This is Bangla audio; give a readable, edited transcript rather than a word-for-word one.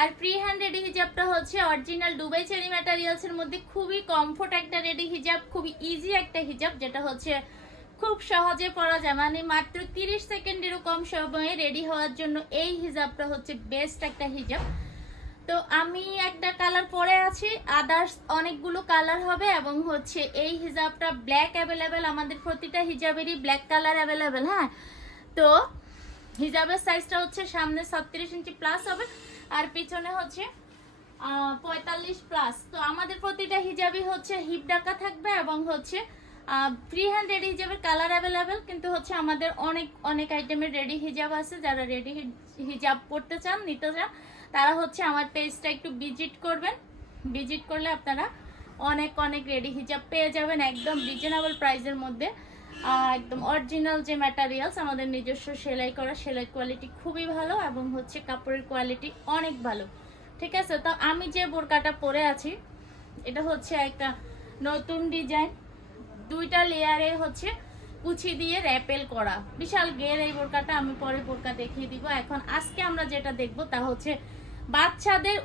আর ফ্রি হ্যান্ড রেডি হিজাবটা হচ্ছে অরিজিনাল দুবাই চেরি ম্যাটেরিয়ালসের মধ্যে খুবই কমফোর্ট একটা রেডি হিজাব, খুবই ইজি একটা হিজাব, যেটা হচ্ছে খুব সহজে পরা যায়, মানে মাত্র 30 সেকেন্ডেরও কম সময়ে রেডি হওয়ার জন্য এই হিজাবটা হচ্ছে বেস্ট একটা হিজাব। তো আমি একটা কালার পরে আছি, আদার্স অনেকগুলো কালার হবে, এবং হচ্ছে এই হিজাবটা ব্ল্যাক অ্যাভেলেবেল, আমাদের প্রতিটা হিজাবেরই ব্ল্যাক কালার অ্যাভেলেবেল। হ্যাঁ, তো হিজাবের সাইজটা হচ্ছে সামনে 36 ইঞ্চি প্লাস হবে আর পিছনে হচ্ছে 45 প্লাস। তো আমাদের প্রতিটা হিজাবই হচ্ছে হিপ ডাকা থাকবে এবং হচ্ছে ফ্রি হ্যান্ড রেডি হিজাবের কালার অ্যাভেলেবেল, কিন্তু হচ্ছে আমাদের অনেক অনেক আইটেমের রেডি হিজাব আছে। যারা রেডি হিজাব পড়তে চান, নিতে চান, তারা হচ্ছে আমার পেজটা একটু ভিজিট করবেন। ভিজিট করলে আপনারা অনেক অনেক রেডি হিজাব পেয়ে যাবেন একদম রিজনেবল প্রাইসের মধ্যে। একদম অরিজিনাল যে ম্যাটেরিয়ালস, আমাদের নিজস্ব সেলাই করা, সেলাই কোয়ালিটি খুবই ভালো এবং হচ্ছে কাপড়ের কোয়ালিটি অনেক ভালো। ঠিক আছে, তো আমি যে বোরকাটা পরে আছি এটা হচ্ছে একটা নতুন ডিজাইন, দুইটা লেয়ারে হচ্ছে কুচি দিয়ে র্যাপেল করা, বিশাল গের এই বোরকাটা। আমি পরে বোরকা দেখিয়ে দিব। এখন আজকে আমরা যেটা দেখবো তা হচ্ছে বাচ্চাদের